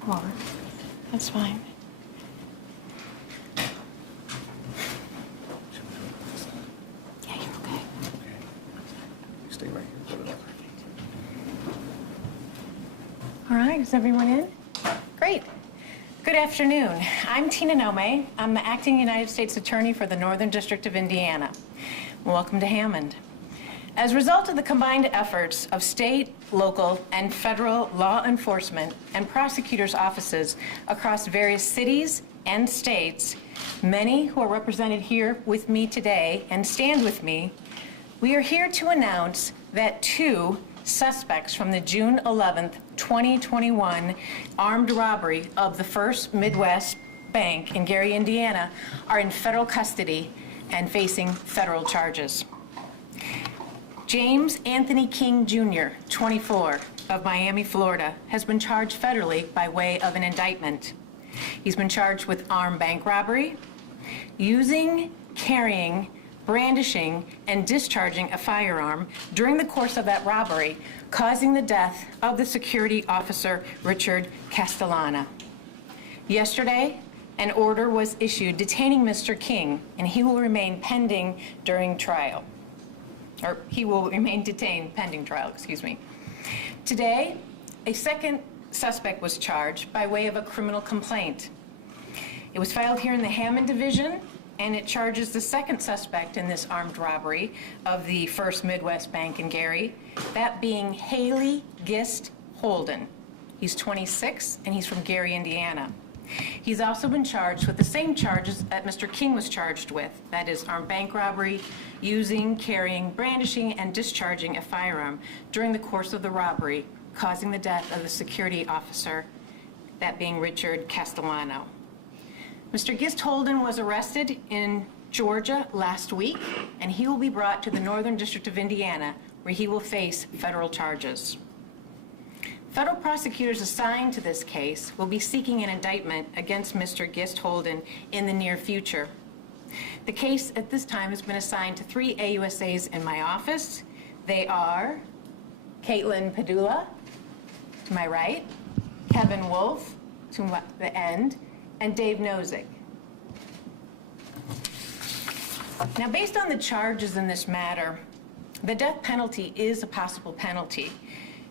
Come over. That's fine. Yeah, you're okay. You stay right here. All right, is everyone in? Great. Good afternoon. I'm Tina Nome. I'm the acting United States Attorney for the Northern District of Indiana. Welcome to Hammond. As a result of the combined efforts of state, local, and federal law enforcement and prosecutors' offices across various cities and states, many who are represented here with me today and stand with me, we are here to announce that 2 suspects from the June 11th, 2021 armed robbery of the First Midwest Bank in Gary, Indiana, are in federal custody and facing federal charges. James Anthony King Jr., 24, of Miami, Florida, has been charged federally by way of an indictment. He's been charged with armed bank robbery, using, carrying, brandishing, and discharging a firearm during the course of that robbery, causing the death of the security officer, Richard Castellana. Yesterday, an order was issued detaining Mr. King, and he will remain pending during trial. Or he will remain detained pending trial, excuse me. Today, a second suspect was charged by way of a criminal complaint. It was filed here in the Hammond Division, and it charges the second suspect in this armed robbery of the First Midwest Bank in Gary, that being Haley Gist Holden. He's 26, and he's from Gary, Indiana. He's also been charged with the same charges that Mr. King was charged with, that is armed bank robbery, using, carrying, brandishing, and discharging a firearm during the course of the robbery, causing the death of the security officer, that being Richard Castellano. Mr. Gist Holden was arrested in Georgia last week, and he will be brought to the Northern District of Indiana, where he will face federal charges. Federal prosecutors assigned to this case will be seeking an indictment against Mr. Gist Holden in the near future. The case at this time has been assigned to 3 AUSAs in my office. They are Caitlin Padula, to my right, Kevin Wolf, to the end, and Dave Nozick. Now, based on the charges in this matter, the death penalty is a possible penalty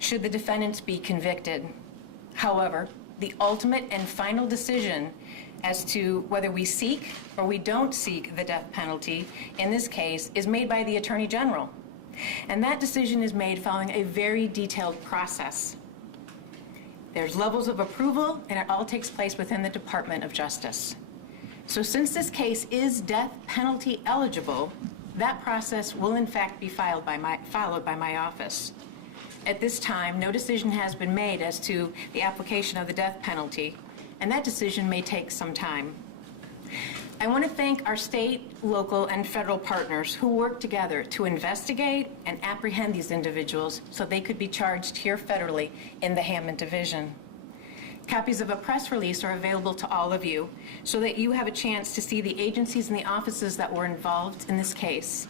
should the defendants be convicted. However, the ultimate and final decision as to whether we seek or we don't seek the death penalty in this case is made by the Attorney General. And that decision is made following a very detailed process. There's levels of approval, and it all takes place within the Department of Justice. So since this case is death penalty eligible, that process will in fact be followed by my office. At this time, no decision has been made as to the application of the death penalty, and that decision may take some time. I want to thank our state, local, and federal partners who worked together to investigate and apprehend these individuals so they could be charged here federally in the Hammond Division. Copies of a press release are available to all of you so that you have a chance to see the agencies and the offices that were involved in this case,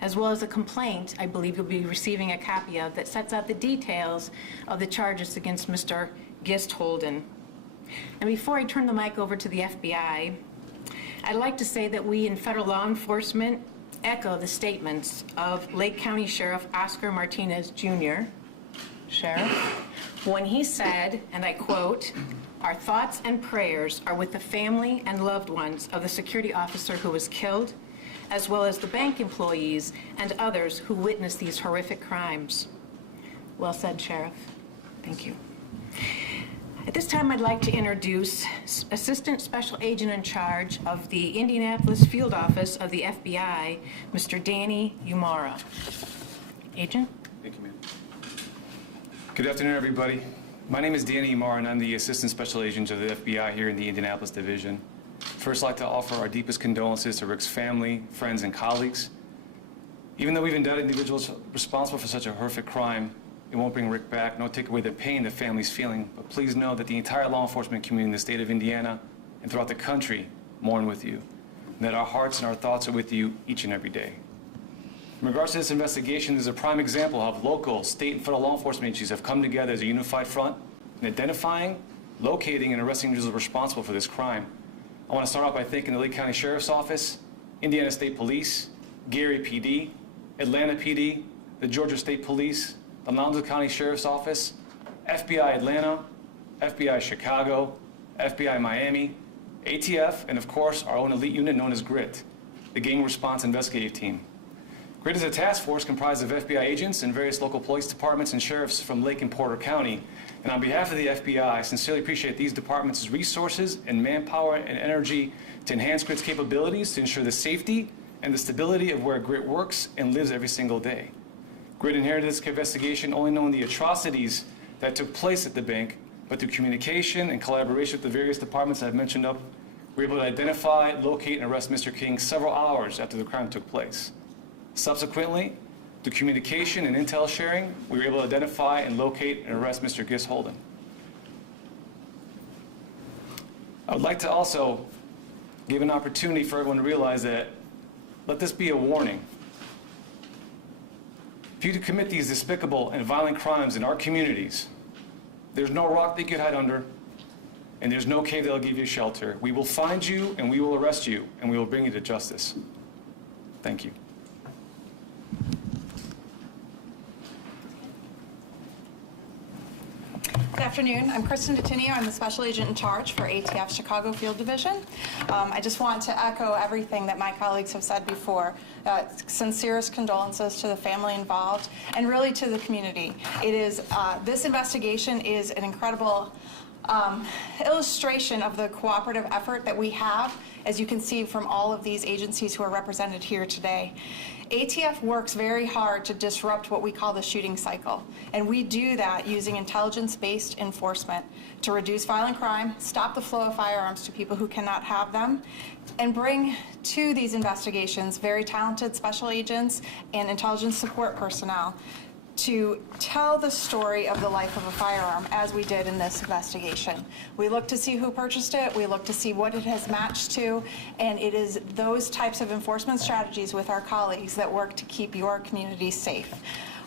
as well as a complaint I believe you'll be receiving a copy of that sets out the details of the charges against Mr. Gist Holden. And before I turn the mic over to the FBI, I'd like to say that we in federal law enforcement echo the statements of Lake County Sheriff Oscar Martinez Jr., Sheriff, when he said, and I quote, "Our thoughts and prayers are with the family and loved ones of the security officer who was killed, as well as the bank employees and others who witnessed these horrific crimes." Well said, Sheriff. Thank you. At this time, I'd like to introduce Assistant Special Agent in charge of the Indianapolis Field Office of the FBI, Mr. Danny Umara. Agent? Thank you, ma'am. Good afternoon, everybody. My name is Danny Umara, and I'm the Assistant Special Agent of the FBI here in the Indianapolis Division. First, I'd like to offer our deepest condolences to Rick's family, friends, and colleagues. Even though we've indicted individuals responsible for such a horrific crime, it won't bring Rick back, nor take away the pain the family's feeling. But please know that the entire law enforcement community in the state of Indiana and throughout the country mourn with you, and that our hearts and our thoughts are with you each and every day. In regards to this investigation, there's a prime example of how local, state, and federal law enforcement agencies have come together as a unified front in identifying locating and arresting individuals responsible for this crime. I want to start off by thanking the Lake County Sheriff's Office, Indiana State Police, Gary PD, Atlanta PD, the Georgia State Police, the Loudoun County Sheriff's Office, FBI Atlanta, FBI Chicago, FBI Miami, ATF, and of course, our own elite unit known as GRIT, the Gang Response Investigative Team. GRIT is a task force comprised of FBI agents and various local police departments and sheriffs from Lake and Porter County. And on behalf of the FBI, I sincerely appreciate these departments' resources and manpower and energy to enhance GRIT's capabilities to ensure the safety and the stability of where GRIT works and lives every single day. GRIT inherited this investigation only knowing the atrocities that took place at the bank, but through communication and collaboration with the various departments I've mentioned up, we were able to identify, locate, and arrest Mr. King several hours after the crime took place. Subsequently, through communication and intel sharing, we were able to identify and locate and arrest Mr. Gis Holden. I would like to also give an opportunity for everyone to realize that, let this be a warning. If you commit these despicable and violent crimes in our communities, there's no rock they could hide under, and there's no cave that'll give you shelter. We will find you, and we will arrest you, and we will bring you to justice. Thank you. Good afternoon. I'm Kristen Detinio. I'm the Special Agent in Charge for ATF Chicago Field Division. I just want to echo everything that my colleagues have said before. Sincerest condolences to the family involved and really to the community. It is, this investigation is an incredible illustration of the cooperative effort that we have, as you can see from all of these agencies who are represented here today. ATF works very hard to disrupt what we call the shooting cycle, and we do that using intelligence-based enforcement to reduce violent crime, stop the flow of firearms to people who cannot have them, and bring to these investigations very talented special agents and intelligence support personnel to tell the story of the life of a firearm, as we did in this investigation. We look to see who purchased it, we look to see what it has matched to, and it is those types of enforcement strategies with our colleagues that work to keep your community safe.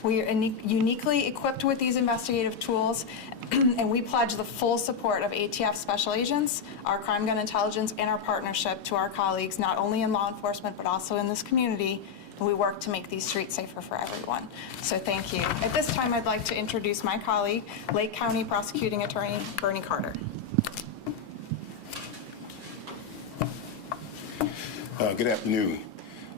We are uniquely equipped with these investigative tools, and we pledge the full support of ATF special agents, our crime gun intelligence, and our partnership to our colleagues, not only in law enforcement, but also in this community. We work to make these streets safer for everyone. So thank you. At this time, I'd like to introduce my colleague, Lake County Prosecuting Attorney Bernie Carter. Good afternoon.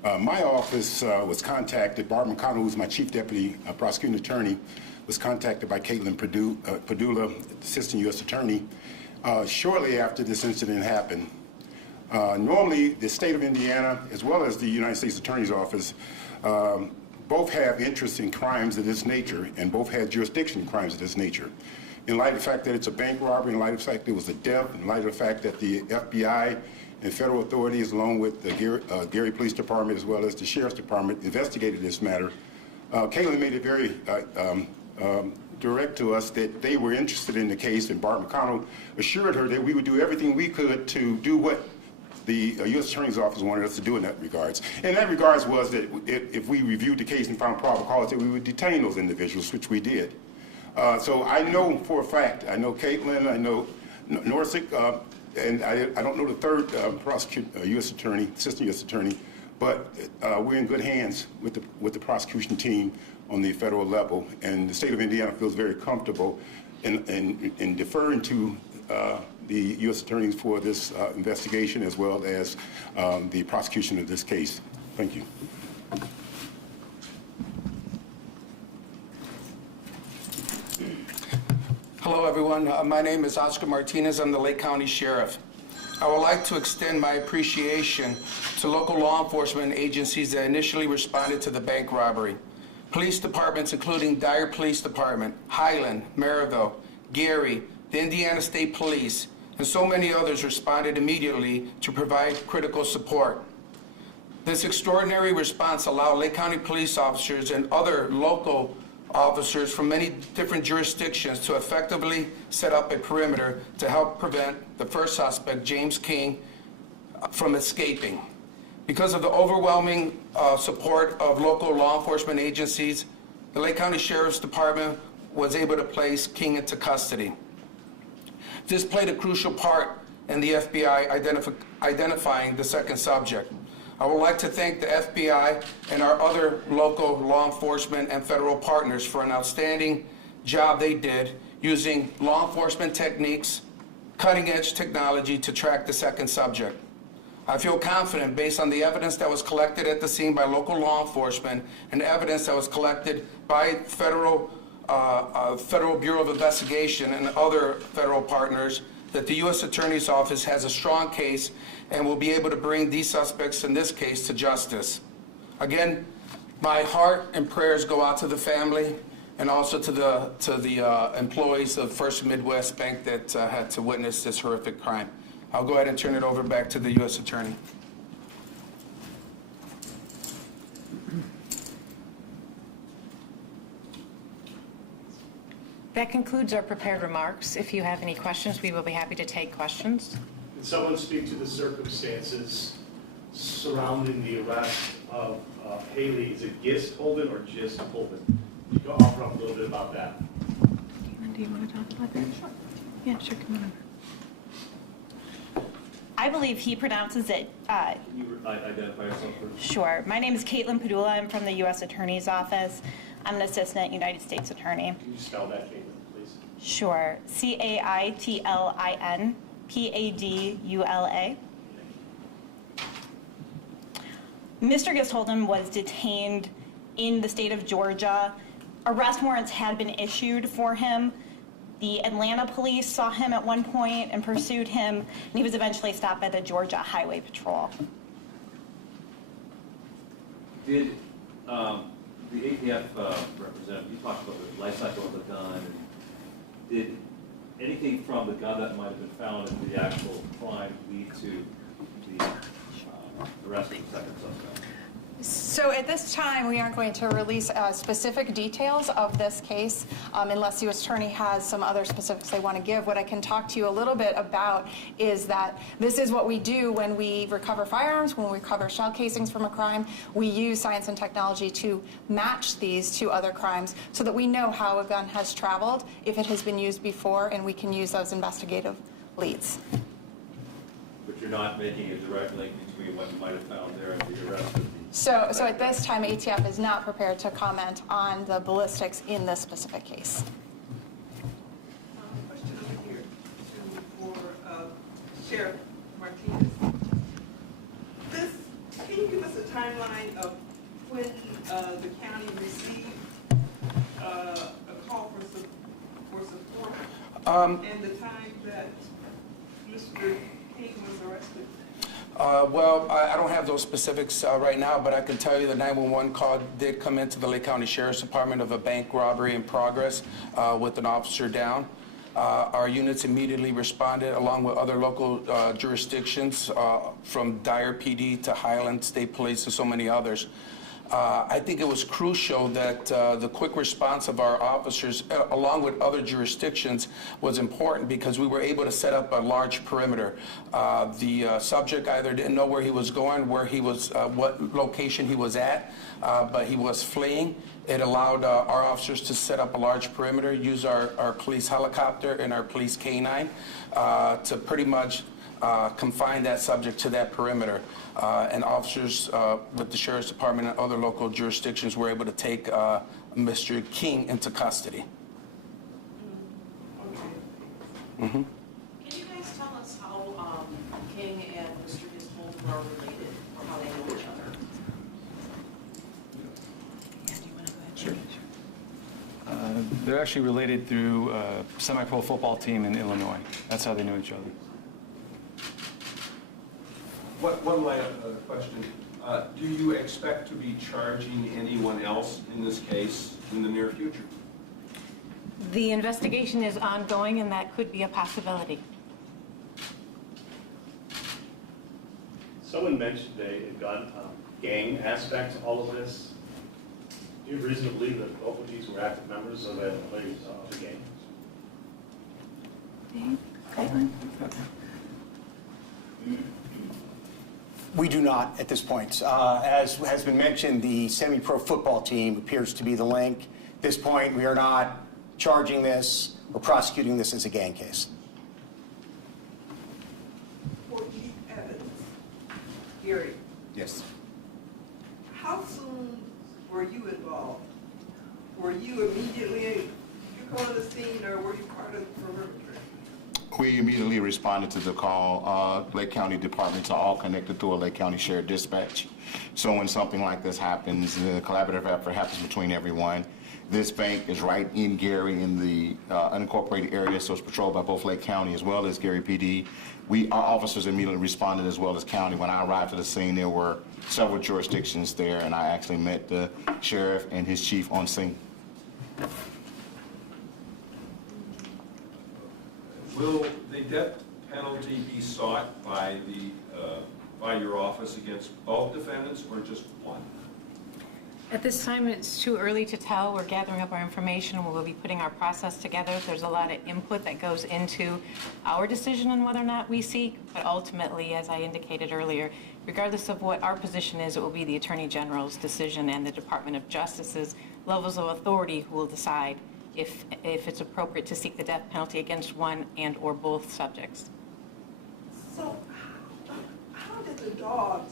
My office was contacted, Barbara McConnell, who's my Chief Deputy Prosecuting Attorney, was contacted by Caitlin Padula, Assistant U.S. Attorney, shortly after this incident happened. Normally, the state of Indiana, as well as the United States Attorney's Office, both have interest in crimes of this nature, and both have jurisdiction in crimes of this nature. In light of the fact that it's a bank robbery, in light of the fact that it was a death, in light of the fact that the FBI and federal authorities, along with the Gary Police Department, as well as the Sheriff's Department, investigated this matter, Caitlin made it very direct to us that they were interested in the case, and Bart McConnell assured her that we would do everything we could to do what the U.S. Attorney's Office wanted us to do in that regards. And that regards was that if we reviewed the case and found probable cause, that we would detain those individuals, which we did. So I know for a fact, I know Caitlin, I know Norsik, and I don't know the third U.S. Attorney, Assistant U.S. Attorney, but we're in good hands with the prosecution team on the federal level, and the state of Indiana feels very comfortable in deferring to the U.S. attorneys for this investigation, as well as the prosecution of this case. Thank you. Hello, everyone. My name is Oscar Martinez. I'm the Lake County Sheriff. I would like to extend my appreciation to local law enforcement agencies that initially responded to the bank robbery. Police departments including Dyer Police Department, Highland, Maryville, Gary, the Indiana State Police, and so many others responded immediately to provide critical support. This extraordinary response allowed Lake County police officers and other local officers from many different jurisdictions to effectively set up a perimeter to help prevent the first suspect, James King, from escaping. Because of the overwhelming support of local law enforcement agencies, the Lake County Sheriff's Department was able to place King into custody. This played a crucial part in the FBI identifying the second subject. I would like to thank the FBI and our other local law enforcement and federal partners for an outstanding job they did using law enforcement techniques, cutting-edge technology to track the second subject. I feel confident based on the evidence that was collected at the scene by local law enforcement and evidence that was collected by Federal Bureau of Investigation and other federal partners that the U.S. Attorney's Office has a strong case and will be able to bring these suspects in this case to justice. Again, my heart and prayers go out to the family and also to the employees of First Midwest Bank that had to witness this horrific crime. I'll go ahead and turn it over back to the U.S. Attorney. That concludes our prepared remarks. If you have any questions, we will be happy to take questions. Can someone speak to the circumstances surrounding the arrest of Haley? Is it Gist Holden or Gist Holden? You can offer up a little bit about that. Do you want to talk about that? Sure. Yeah, sure. Come on over. I believe he pronounces it. Can you identify yourself first? Sure. My name is Caitlin Padula. I'm from the U.S. Attorney's Office. I'm an assistant United States attorney. Can you spell that, Caitlin, please? Sure. Caitlin Padula. Mr. Gist Holden was detained in the state of Georgia. Arrest warrants had been issued for him. The Atlanta police saw him at one point and pursued him, and he was eventually stopped by the Georgia Highway Patrol. Did the ATF representative, you talked about the life cycle of the gun, and did anything from the gun that might have been found in the actual crime lead to the arrest of the second suspect? So at this time, we aren't going to release specific details of this case unless the U.S. Attorney has some other specifics they want to give. What I can talk to you a little bit about is that this is what we do when we recover firearms, when we recover shell casings from a crime. We use science and technology to match these to other crimes so that we know how a gun has traveled, if it has been used before, and we can use those investigative leads. But you're not making a direct link between what you might have found there and the arrest of the... So at this time, ATF is not prepared to comment on the ballistics in this specific case. Question over here for Sheriff Martinez. Can you give us a timeline of when the county received a call for support and the time that Mr. King was arrested? Well, I don't have those specifics right now, but I can tell you the 911 call did come into the Lake County Sheriff's Department of a bank robbery in progress with an officer down. Our units immediately responded along with other local jurisdictions from Dyer PD to Highland State Police and so many others. I think it was crucial that the quick response of our officers, along with other jurisdictions, was important because we were able to set up a large perimeter. The subject either didn't know where he was going, where he was, what location he was at, but he was fleeing. It allowed our officers to set up a large perimeter, use our police helicopter and our police canine to pretty much confine that subject to that perimeter. And officers with the Sheriff's Department and other local jurisdictions were able to take Mr. King into custody. Okay. Can you guys tell us how King and Mr. Gist Holden are related, or how they know each other? Sure. They're actually related through a semi-pro football team in Illinois. That's how they know each other. One last question. Do you expect to be charging anyone else in this case in the near future? The investigation is ongoing, and that could be a possibility. Someone mentioned a gun gang aspect to all of this. Do you have reason to believe that both of these were active members of the gang? We do not at this point. As has been mentioned, the semi-pro football team appears to be the link. At this point, we are not charging this or prosecuting this as a gang case. Gary, Yes. how soon were you involved? Were you immediately, you go on the scene, or were you part of the perpetrator? We immediately responded to the call. Lake County departments are all connected through a Lake County shared dispatch. So when something like this happens, the collaborative effort happens between everyone. This bank is right in Gary in the unincorporated area, so it's patrolled by both Lake County as well as Gary PD. Our officers immediately responded as well as county. When I arrived at the scene, there were several jurisdictions there, and I actually met the sheriff and his chief on scene. Will the death penalty be sought by your office against both defendants or just one? At this time, it's too early to tell. We're gathering up our information, and we'll be putting our process together. There's a lot of input that goes into our decision on whether or not we seek, but ultimately, as I indicated earlier, regardless of what our position is, it will be the Attorney General's decision and the Department of Justice's levels of authority who will decide if it's appropriate to seek the death penalty against one and or both subjects. So how did the dogs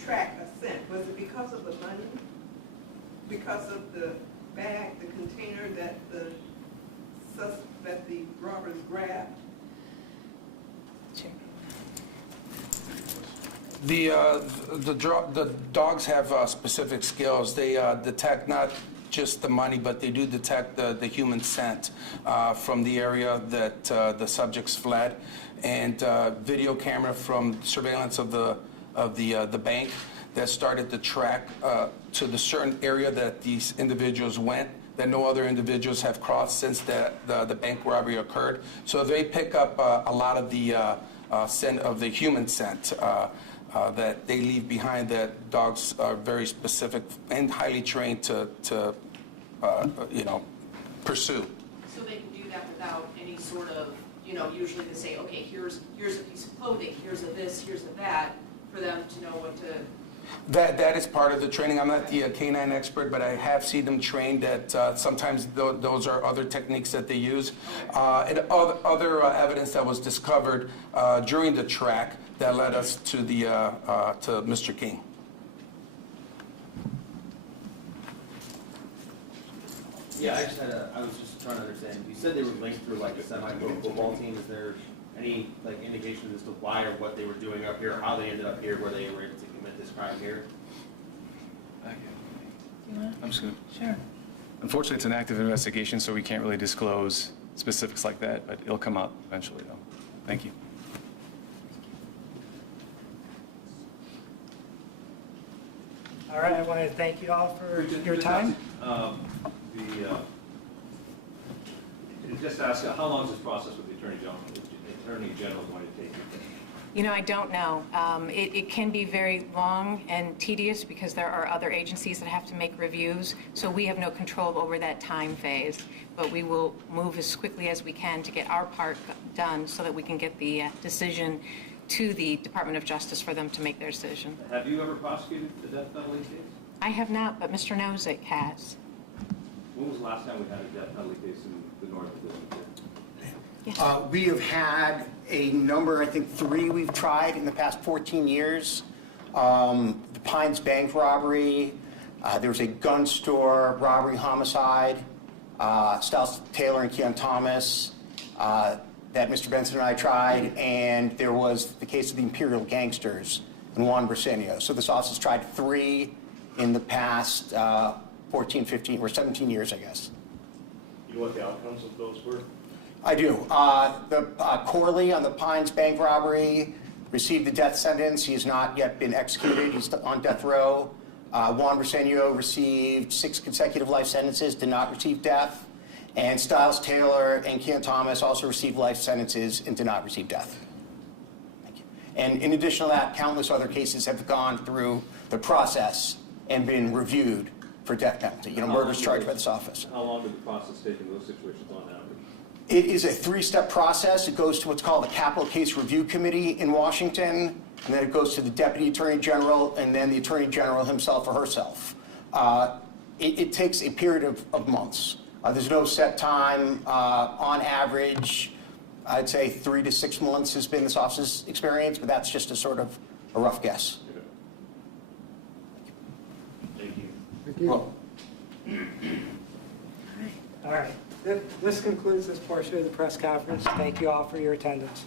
track a scent? Was it because of the money? Because of the bag, the container that the robbers grabbed? Sure. The dogs have specific skills. They detect not just the money, but they do detect the human scent from the area that the subjects fled, and video camera from surveillance of the bank that started to track to the certain area that these individuals went that no other individuals have crossed since the bank robbery occurred. So they pick up a lot of the scent of the human scent that they leave behind, that dogs are very specific and highly trained to pursue. So they can do that without any sort of, usually they say, okay, here's a piece of clothing, here's a this, here's a that, for them to know what to... That is part of the training. I'm not the canine expert, but I have seen them trained that sometimes those are other techniques that they use. And other evidence that was discovered during the track that led us to to Mr. King. Yeah, I was just trying to understand. You said they were linked through like a semi-pro football team. Is there any indication as to why or what they were doing up here, or how they ended up here, where they were able to commit this crime here? I'm just gonna. Sure. Unfortunately, it's an active investigation, so we can't really disclose specifics like that, but it'll come up eventually, though. Thank you. All right, I want to thank you all for your time. Just ask, how long is this process with the Attorney General going to take? I don't know. It can be very long and tedious because there are other agencies that have to make reviews, so we have no control over that time phase. But we will move as quickly as we can to get our part done so that we can get the decision to the Department of Justice for them to make their decision. Have you ever prosecuted the death penalty case? I have not, but Mr. Nozick has. When was the last time we had a death penalty case in the North District? Yes. We have had a number, I think 3 we've tried in the past 14 years. The Pines Bank robbery, there was a gun store robbery homicide, Stiles Taylor and Keon Thomas, that Mr. Benson and I tried, and there was the case of the Imperial Gangsters and Juan Briseño. So this office has tried 3 in the past 14, 15, or 17 years, I guess. You know what the outcomes of those were? I do. Corley on the Pines Bank robbery received the death sentence. He has not yet been executed. He's on death row. Juan Briseño received 6 consecutive life sentences, did not receive death. And Stiles Taylor and Keon Thomas also received life sentences and did not receive death. Thank you. And in addition to that, countless other cases have gone through the process and been reviewed for death penalty. Murders charged by this office. How long did the process take in those situations on average? It is a 3-step process. It goes to what's called the Capital Case Review Committee in Washington, and then it goes to the Deputy Attorney General, and then the Attorney General himself or herself. It takes a period of months. There's no set time. On average, I'd say 3 to 6 months has been this office's experience, but that's just a sort of a rough guess. Thank you. Well, All right. This concludes this portion of the press conference. Thank you all for your attendance.